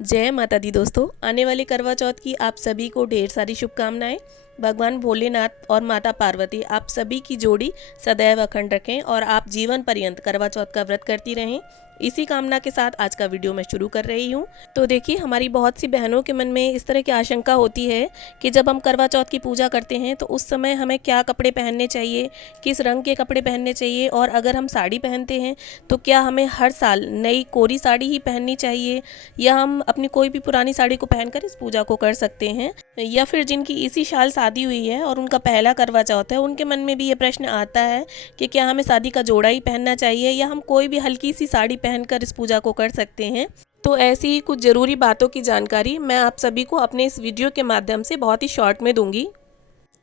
जय माता दी दोस्तों, आने वाले करवा चौथ की आप सभी को ढेर सारी शुभकामनाएं। भगवान भोलेनाथ और माता पार्वती आप सभी की जोड़ी सदैव अखंड रखें और आप जीवन पर्यंत करवा चौथ का व्रत करती रहें। इसी कामना के साथ आज का वीडियो मैं शुरू कर रही हूँ। तो देखिए, हमारी बहुत सी बहनों के मन में इस तरह की आशंका होती है कि जब हम करवा चौथ की पूजा करते हैं तो उस समय हमें क्या कपड़े पहनने चाहिए, किस रंग के कपड़े पहनने चाहिए, और अगर हम साड़ी पहनते हैं तो क्या हमें हर साल नई कोरी साड़ी ही पहननी चाहिए या हम अपनी कोई भी पुरानी साड़ी को पहनकर इस पूजा को कर सकते हैं। या फिर जिनकी इसी साल शादी हुई है और उनका पहला करवा चौथ है, उनके मन में भी ये प्रश्न आता है कि क्या हमें शादी का जोड़ा ही पहनना चाहिए या हम कोई भी हल्की सी साड़ी पहनकर इस पूजा को कर सकते हैं। तो ऐसी ही कुछ ज़रूरी बातों की जानकारी मैं आप सभी को अपने इस वीडियो के माध्यम से बहुत ही शॉर्ट में दूंगी।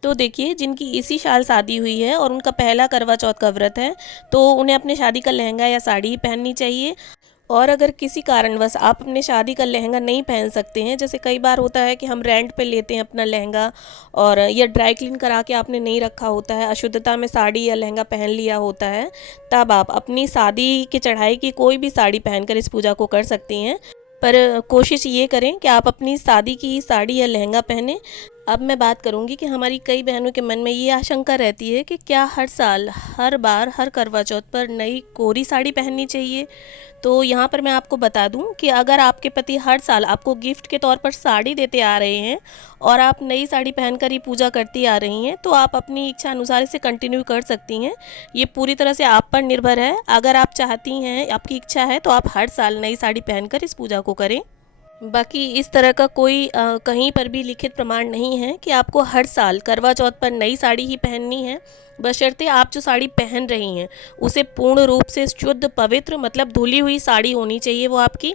तो देखिए, जिनकी इसी साल शादी हुई है और उनका पहला करवा चौथ का व्रत है तो उन्हें अपने शादी का लहंगा या साड़ी ही पहननी चाहिए। और अगर किसी कारणवश आप अपने शादी का लहंगा नहीं पहन सकते हैं, जैसे कई बार होता है कि हम रेंट पे लेते हैं अपना लहंगा और या ड्राई क्लीन करा के आपने नहीं रखा होता है, अशुद्धता में साड़ी या लहंगा पहन लिया होता है, तब आप अपनी शादी की चढ़ाई की कोई भी साड़ी पहनकर इस पूजा को कर सकती हैं। पर कोशिश ये करें कि आप अपनी शादी की साड़ी या लहंगा पहने। अब मैं बात करूंगी कि हमारी कई बहनों के मन में ये आशंका रहती है कि क्या हर साल हर बार हर करवा चौथ पर नई कोरी साड़ी पहननी चाहिए। तो यहाँ पर मैं आपको बता दूं कि अगर आपके पति हर साल आपको गिफ्ट के तौर पर साड़ी देते आ रहे हैं और आप नई साड़ी पहनकर ही पूजा करती आ रही हैं तो आप अपनी इच्छा अनुसार इसे कंटिन्यू कर सकती हैं। ये पूरी तरह से आप पर निर्भर है। अगर आप चाहती हैं, आपकी इच्छा है, तो आप हर साल नई साड़ी पहनकर इस पूजा को करें। बाकी इस तरह का कोई कहीं पर भी लिखित प्रमाण नहीं है कि आपको हर साल करवा चौथ पर नई साड़ी ही पहननी है, बशर्ते आप जो साड़ी पहन रही हैं उसे पूर्ण रूप से शुद्ध पवित्र मतलब धुली हुई साड़ी होनी चाहिए वो आपकी।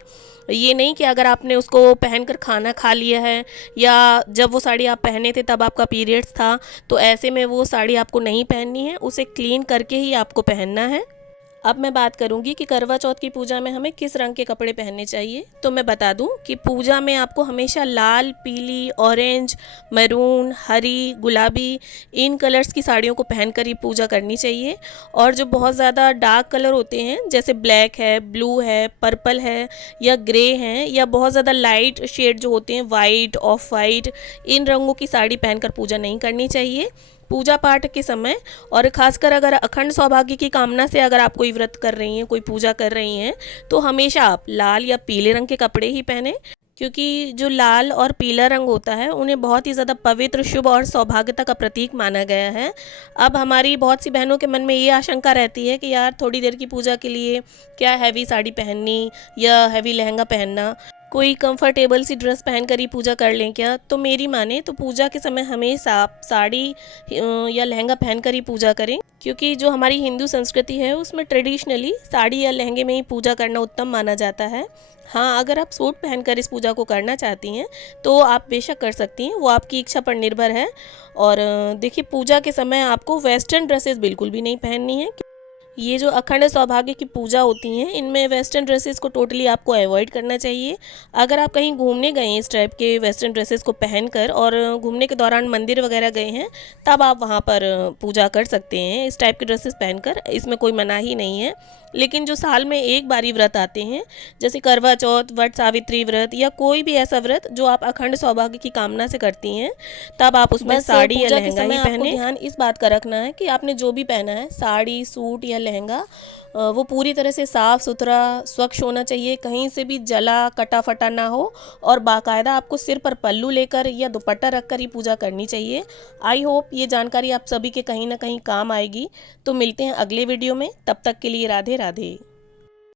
ये नहीं कि अगर आपने उसको पहनकर खाना खा लिया है या जब वो साड़ी आप पहने थे तब आपका पीरियड्स था तो ऐसे में वो साड़ी आपको नहीं पहननी है, उसे क्लीन करके ही आपको पहनना है। अब मैं बात करूंगी कि करवा चौथ की पूजा में हमें किस रंग के कपड़े पहनने चाहिए। तो मैं बता दूं कि पूजा में आपको हमेशा लाल, पीली, ऑरेंज, मैरून, हरी, गुलाबी इन कलर्स की साड़ियों को पहनकर ही पूजा करनी चाहिए। और जो बहुत ज़्यादा डार्क कलर होते हैं जैसे ब्लैक है, ब्लू है, पर्पल है या ग्रे हैं, या बहुत ज़्यादा लाइट शेड जो होते हैं वाइट, ऑफ वाइट, इन रंगों की साड़ी पहनकर पूजा नहीं करनी चाहिए पूजा पाठ के समय। और खासकर अगर अखंड सौभाग्य की कामना से अगर आप कोई व्रत कर रही हैं, कोई पूजा कर रही हैं, तो हमेशा आप लाल या पीले रंग के कपड़े ही पहने, क्योंकि जो लाल और पीला रंग होता है उन्हें बहुत ही ज़्यादा पवित्र, शुभ और सौभाग्यता का प्रतीक माना गया है। अब हमारी बहुत सी बहनों के मन में ये आशंका रहती है कि यार थोड़ी देर की पूजा के लिए क्या हैवी साड़ी पहननी या हैवी लहंगा पहनना, कोई कंफर्टेबल सी ड्रेस पहनकर ही पूजा कर लें क्या। तो मेरी माने तो पूजा के समय हमेशा आप साड़ी या लहंगा पहनकर ही पूजा करें, क्योंकि जो हमारी हिंदू संस्कृति है उसमें ट्रेडिशनली साड़ी या लहंगे में ही पूजा करना उत्तम माना जाता है। हाँ, अगर आप सूट पहनकर इस पूजा को करना चाहती हैं तो आप बेशक कर सकती हैं, वो आपकी इच्छा पर निर्भर है। और देखिए, पूजा के समय आपको वेस्टर्न ड्रेसेस बिल्कुल भी नहीं पहननी है। ये जो अखंड सौभाग्य की पूजा होती हैं इनमें वेस्टर्न ड्रेसेस को टोटली आपको अवॉइड करना चाहिए। अगर आप कहीं घूमने गए हैं इस टाइप के वेस्टर्न ड्रेसेस को पहनकर और घूमने के दौरान मंदिर वगैरह गए हैं, तब आप वहाँ पर पूजा कर सकते हैं इस टाइप के ड्रेसेस पहनकर, इसमें कोई मनाही नहीं है। लेकिन जो साल में एक बारी व्रत आते हैं जैसे करवा चौथ, वट सावित्री व्रत या कोई भी ऐसा व्रत जो आप अखंड सौभाग्य की कामना से करती हैं, तब आप उसमें साड़ी या लहंगा ही पहने। ध्यान इस बात का रखना है कि आपने जो भी पहना है, साड़ी, सूट या लहंगा, वो पूरी तरह से साफ़ सुथरा, स्वच्छ होना चाहिए, कहीं से भी जला कटा फटा ना हो, और बाकायदा आपको सिर पर पल्लू लेकर या दुपट्टा रखकर ही पूजा करनी चाहिए। आई होप ये जानकारी आप सभी के कहीं ना कहीं काम आएगी। तो मिलते हैं अगले वीडियो में, तब तक के लिए राधे राधे।